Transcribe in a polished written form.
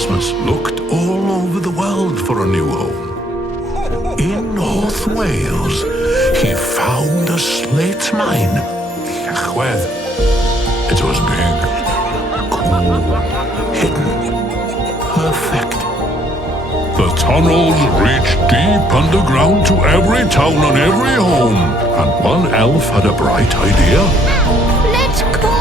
Christmas looked all over the world for a new home. In North Wales, he found a slate mine, Llechwedd. It was big, cool, hidden, perfect. The tunnels reached deep underground to every town and every home, and one elf had a bright idea. Let's call